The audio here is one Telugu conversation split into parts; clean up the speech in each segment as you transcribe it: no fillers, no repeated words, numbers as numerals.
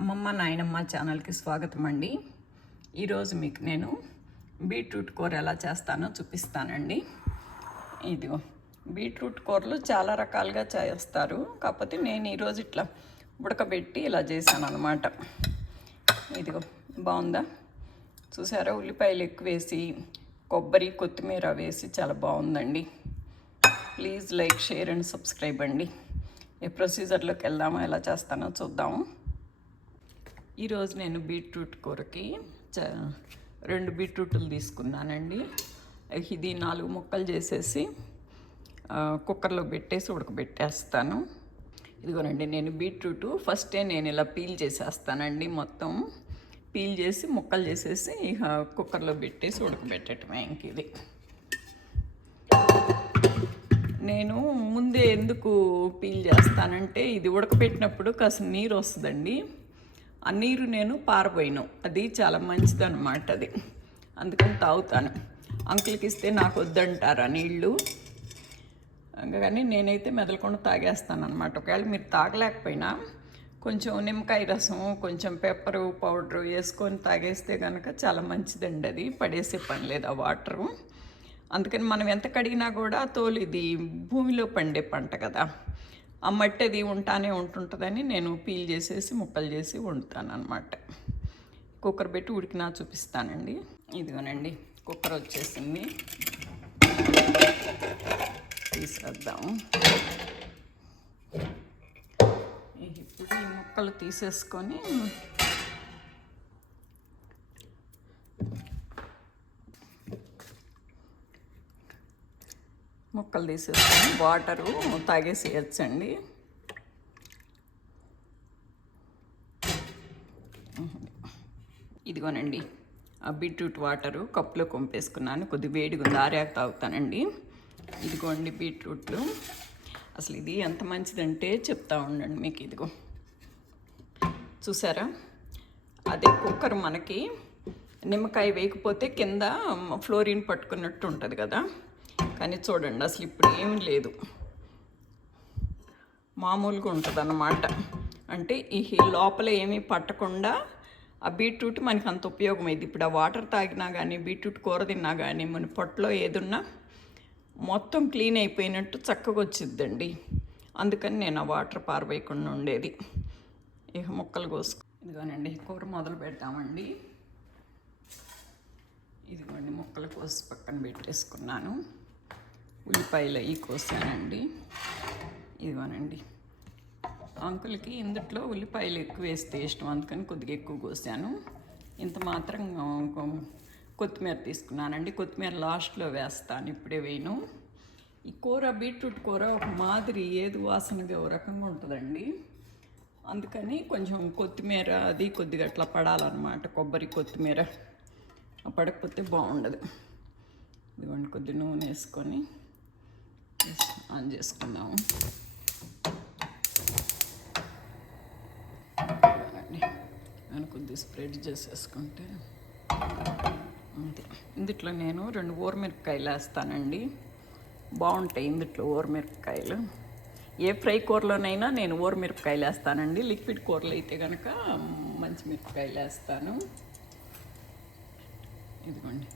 అమ్మమ్మ నాయనమ్మ ఛానల్కి స్వాగతం అండి. ఈరోజు మీకు నేను బీట్రూట్ కూర ఎలా చేస్తానో చూపిస్తానండి. ఇదిగో బీట్రూట్ కూరలు చాలా రకాలుగా చేస్తారు, కాకపోతే నేను ఈరోజు ఇట్లా ఉడకబెట్టి ఇలా చేశాను అనమాట. ఇదిగో బాగుందా చూసారా? ఉల్లిపాయలు ఎక్కువ వేసి కొబ్బరి కొత్తిమీర వేసి చాలా బాగుందండి. Please like, share and subscribe అండి. ఈ ప్రొసీజర్లోకి వెళ్దామో ఎలా చేస్తానో చూద్దాము. ఈరోజు నేను బీట్రూట్ కూరకి 2 బీట్రూట్లు తీసుకున్నానండి. ఇది 4 ముక్కలు చేసేసి కుక్కర్లో పెట్టేసి ఉడకబెట్టేస్తాను. ఇదిగోనండి, నేను బీట్రూట్ ఫస్టే నేను ఇలా పీల్ చేసేస్తానండి. మొత్తం పీల్ చేసి ముక్కలు చేసేసి కుక్కర్లో పెట్టేసి ఉడకబెట్టడమే. ఇంక ఇది నేను ముందే ఎందుకు పీల్ చేస్తానంటే, ఇది ఉడకబెట్టినప్పుడు కాస్త నీరు వస్తుందండి. ఆ నీరు నేను పారబోయిను, అది చాలా మంచిదన్నమాట. అది అందుకని తాగుతాను. అంకుల్కి ఇస్తే నాకు వద్దంటారు ఆ నీళ్ళు, కానీ నేనైతే మెదలకుండా తాగేస్తాను అనమాట. ఒకవేళ మీరు తాగలేకపోయినా కొంచెం నిమ్మకాయ రసం, కొంచెం పెప్పరు పౌడరు వేసుకొని తాగేస్తే కనుక చాలా మంచిదండి. అది పడేసే పని లేదు ఆ వాటరు. అందుకని మనం ఎంత కడిగినా కూడా తోలు ఇది భూమిలో పండే పంట కదా, ఆ మట్టి అది ఉంటానే ఉంటుంటుందని నేను పీల్ చేసేసి ముక్కలు చేసి వండుతాను అనమాట. కుక్కర్ పెట్టి ఉడికినా చూపిస్తానండి. ఇదిగోనండి, కుక్కర్ వచ్చేసింది, తీసేద్దాము. ఇప్పుడు ఈ ముక్కలు తీసేసుకొని వాటరు తాగేసేయచ్చండి. ఇదిగోనండి, ఆ బీట్రూట్ వాటరు కప్పులో కొంపేసుకున్నాను. కొద్దిగా వేడిగా ఉంది, ఆరాక తాగుతానండి. ఇదిగోండి బీట్రూట్లు. అసలు ఇది ఎంత మంచిదంటే చెప్తా ఉండండి మీకు. ఇదిగో చూసారా? అదే కుక్కర్ మనకి నిమ్మకాయ వేయకపోతే కింద ఫ్లోరిన్ పట్టుకున్నట్టు ఉంటుంది కదా, కానీ చూడండి అసలు ఇప్పుడు ఏం లేదు, మామూలుగా ఉంటుంది అన్నమాట. అంటే ఈ లోపల ఏమీ పట్టకుండా ఆ బీట్రూట్ మనకి అంత ఉపయోగమైంది. ఇప్పుడు ఆ వాటర్ తాగినా కానీ, బీట్రూట్ కూర తిన్నా కానీ, మన పొట్టలో ఏదున్నా మొత్తం క్లీన్ అయిపోయినట్టు చక్కగా వచ్చిద్దండి. అందుకని నేను ఆ వాటర్ పారవేయకుండా ఉండేది. ఇక ముక్కలు కోసుకు ఇదిగోనండి, కూర మొదలు పెడతామండి. ఇదిగోండి, ముక్కలు కోసి పక్కన పెట్టేసుకున్నాను. ఉల్లిపాయలు అవి కోసానండి. ఇదిగోనండి, అంకుల్కి ఇందుట్లో ఉల్లిపాయలు ఎక్కువ వేస్తే ఇష్టం, అందుకని కొద్దిగా ఎక్కువ కోసాను. ఇంత మాత్రం కొత్తిమీర తీసుకున్నానండి. కొత్తిమీర లాస్ట్లో వేస్తాను, ఇప్పుడే వేయను. ఈ కూర బీట్రూట్ కూర ఒక మాదిరి ఏదు వాసనగా ఒక రకంగా ఉంటుందండి. అందుకని కొంచెం కొత్తిమీర అది కొద్దిగా అట్లా పడాలన్నమాట. కొబ్బరి కొత్తిమీర పడకపోతే బాగుండదు. ఇదిగోండి, కొద్ది నూనె వేసుకొని ఆన్ చేసుకుందాము. నేను కొద్దిగా స్ప్రెడ్ చేసేసుకుంటే అంతే. ఇందుట్లో నేను 2 ఊరమిరపకాయలు వేస్తానండి, బాగుంటాయి ఇందుట్లో ఊరమిరపకాయలు. ఏ ఫ్రై కూరలోనైనా నేను ఊరమిరపకాయలు వేస్తానండి. లిక్విడ్ కూరలు అయితే కనుక మంచి మిరపకాయలు వేస్తాను. ఇదిగోండి,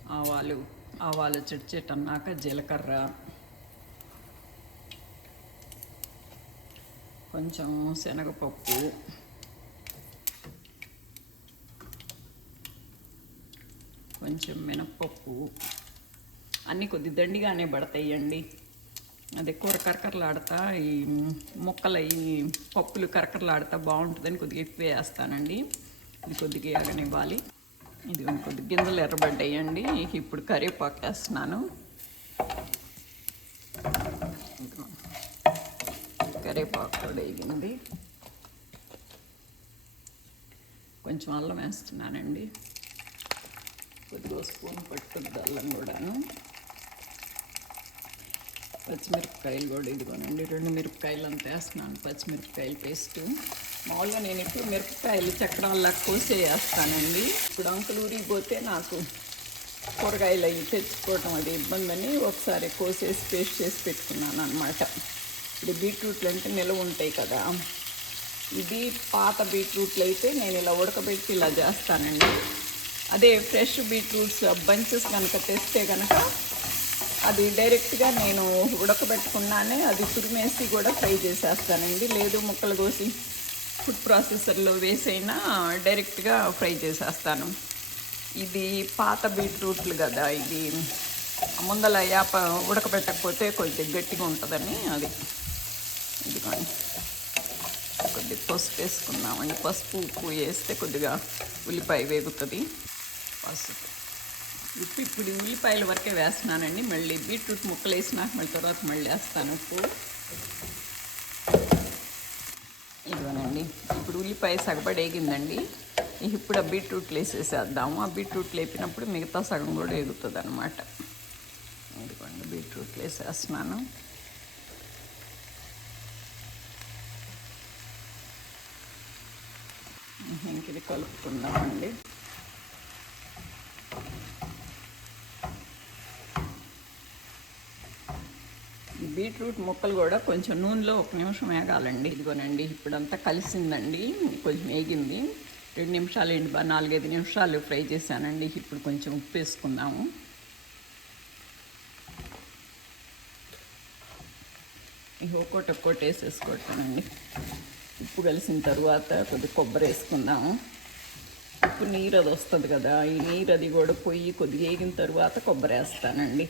ఆవాలు చిట్చిట్టన్నాక జీలకర్ర, కొంచెం శనగపప్పు, కొంచెం మినప్పప్పు, అన్నీ కొద్ది దండిగానే పడతాయండి. అదే కూర కరకరలాడుతా, ఈ ముక్కలు ఈ పప్పులు కరకరలాడుతా బాగుంటుందని కొద్దిగా ఎక్కువ వేస్తానండి. ఇది కొద్దిగా ఎగనివ్వాలి. ఇది కొద్దిగా గింజలు ఎర్రబడ్డాయండి. ఇప్పుడు కరివేపాకు వేస్తున్నాను. కరివేపాకు కూడా వేగింది. కొంచెం అల్లం వేస్తున్నానండి, కొద్దిగా స్పూన్ పట్టుకుంది అల్లం కూడాను. పచ్చిమిరపకాయలు కూడా ఇదిగోనండి, 2 మిరపకాయలు అంతా వేస్తున్నాను. పచ్చిమిరపకాయల పేస్టు. మామూలుగా నేను ఎప్పుడు మిరపకాయలు చక్రాల్లా కోసే వేస్తానండి. ఇప్పుడు అంకులు ఊరికి పోతే నాకు కూరగాయలు అవి తెచ్చుకోవటం అది ఇబ్బంది అని ఒకసారి కోసేసి పేస్ట్ చేసి పెట్టుకున్నాను అనమాట. ఇప్పుడు బీట్రూట్లు అంటే నిల్వ ఉంటాయి కదా, ఇది పాత బీట్రూట్లు అయితే నేను ఇలా ఉడకబెట్టి ఇలా చేస్తానండి. అదే ఫ్రెష్ బీట్రూట్స్ బంచెస్ కనుక తెస్తే కనుక అది డైరెక్ట్గా నేను ఉడకబెట్టకుండానే అది తురిమేసి కూడా ఫ్రై చేసేస్తానండి. లేదు ముక్కలు కోసి ఫుడ్ ప్రాసెసర్లో వేసైనా డైరెక్ట్గా ఫ్రై చేసేస్తాను. ఇది పాత బీట్రూట్లు కదా, ఇది ముందల యాప ఉడకబెట్టకపోతే కొద్దిగా గట్టిగా ఉంటుందని అది. ఇదిగోండి, కొద్దిగా పసుపు వేసుకుందామండి. పసుపు ఉప్పు వేస్తే కొద్దిగా ఉల్లిపాయ వేగుతుంది. పసుపు ఉప్పు ఇప్పుడు ఉల్లిపాయల వరకే వేస్తున్నానండి. మళ్ళీ బీట్రూట్ ముక్కలు వేసినాక మళ్ళీ తర్వాత మళ్ళీ వేస్తాను ఉప్పు. ఇదిగోనండి, ఇప్పుడు ఉల్లిపాయ సగబడి వేగిందండి. ఇప్పుడు ఆ బీట్రూట్లు వేసేసేద్దాము. ఆ బీట్రూట్లు వేపినప్పుడు మిగతా సగం కూడా వేగుతుంది అనమాట. ఇదిగోండి, బీట్రూట్లు వేసేస్తున్నాను. ఇంక ఇది కలుపుకుందామండి. బీట్రూట్ ముక్కలు కూడా కొంచెం నూనెలో 1 నిమిషం వేగాలండి. ఇదిగోనండి, ఇప్పుడంతా కలిసిందండి, కొంచెం వేగింది. 2 నిమిషాలు ఏంటి 4-5 నిమిషాలు ఫ్రై చేశానండి. ఇప్పుడు కొంచెం ఉప్పు వేసుకుందాము. ఒక్కొక్కటి వేసేసుకోవటానండి. ఉప్పు కలిసిన తర్వాత కొద్దిగా కొబ్బరి వేసుకుందాము. ఉప్పు నీరు అది వస్తుంది కదా, ఈ నీరు అది కూడా పొయ్యి కొద్దిగా వేగిన తర్వాత కొబ్బరి వేస్తానండి.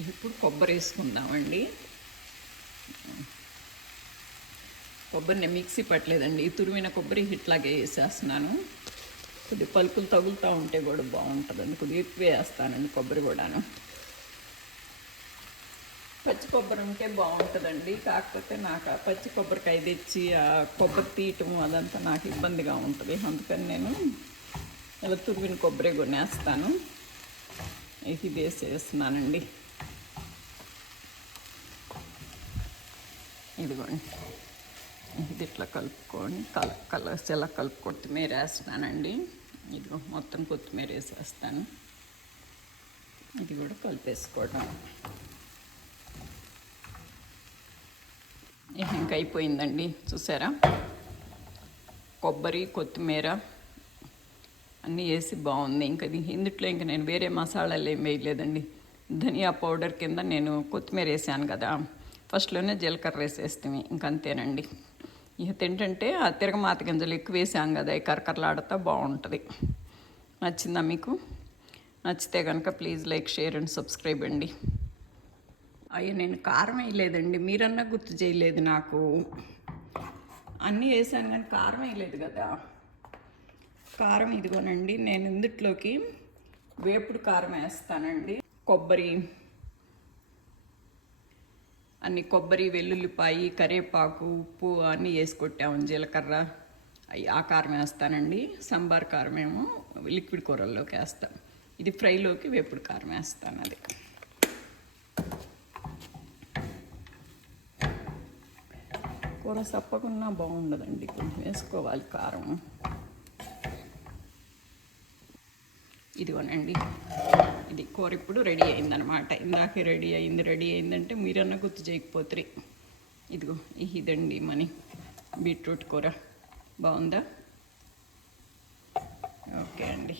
ఇప్పుడు కొబ్బరి వేసుకుందామండి. కొబ్బరిని మిక్సీ పట్టలేదండి, తురిమిన కొబ్బరి ఇట్లాగే వేసేస్తున్నాను. కొద్దిగా పలుకులు తగులుతూ ఉంటే కూడా బాగుంటుందండి. కొద్దిగా ఎక్కువ వేస్తానండి కొబ్బరి కూడాను. పచ్చి కొబ్బరి ఉంటే బాగుంటుందండి. కాకపోతే నాకు ఆ పచ్చి కొబ్బరికాయ తెచ్చి ఆ కొబ్బరి తీయటం అదంతా నాకు ఇబ్బందిగా ఉంటుంది. అందుకని నేను ఇలా తురిమిన కొబ్బరి కొనేస్తాను. ఇది వేసేస్తున్నానండి. ఇదిగోండి, ఇది ఇట్లా కలుపుకొని ఇలా కొత్తిమీర వేస్తున్నానండి. ఇదిగో మొత్తం కొత్తిమీర వేసేస్తాను. ఇది కూడా కలిపేసుకోవడం. ఇంకా అయిపోయిందండి, చూసారా? కొబ్బరి కొత్తిమీర అన్నీ వేసి బాగుంది. ఇంకా ఇందుట్లో ఇంకా నేను వేరే మసాలాలు ఏం వేయలేదండి. ధనియా పౌడర్ కింద నేను కొత్తిమీర వేసాను కదా, ఫస్ట్లోనే జీలకర్ర వేసేస్తాము. ఇంకంతేనండి. ఇక తింటుంటే ఆ తిరగమాత గింజలు ఎక్కువ వేసాం కదా, ఈ కరకరలాడుతూ బాగుంటుంది. నచ్చిందా మీకు? నచ్చితే కనుక please like, share and subscribe అండి. అయ్యో, నేను కారం వేయలేదండి, మీరన్నా గుర్తు చేయలేదు నాకు. అన్నీ వేసాను కానీ కారం వేయలేదు కదా. కారం ఇదిగోనండి, నేను ఇందుట్లోకి వేపుడు కారం వేస్తానండి. కొబ్బరి, వెల్లుల్లిపాయి, కరివేపాకు, ఉప్పు అన్నీ వేసి కొట్టాము, జీలకర్ర, ఆ కారం వేస్తానండి. సాంబార్ కారం ఏమో లిక్విడ్ కూరల్లోకి వేస్తాను. ఇది ఫ్రైలోకి వేపుడు కారం వేస్తాను. అది కూర సప్పకున్నా బాగుండదండి, కొంచెం వేసుకోవాలి కారం. ఇదిగోనండి, ఇది కూర ఇప్పుడు రెడీ అయిందనమాట. ఇందాకే రెడీ అయిందంటే మీరన్నా గుర్తు చేయకపోతే. ఇదిగో ఇదండి మన బీట్రూట్ కూర. బాగుందా? ఓకే అండి.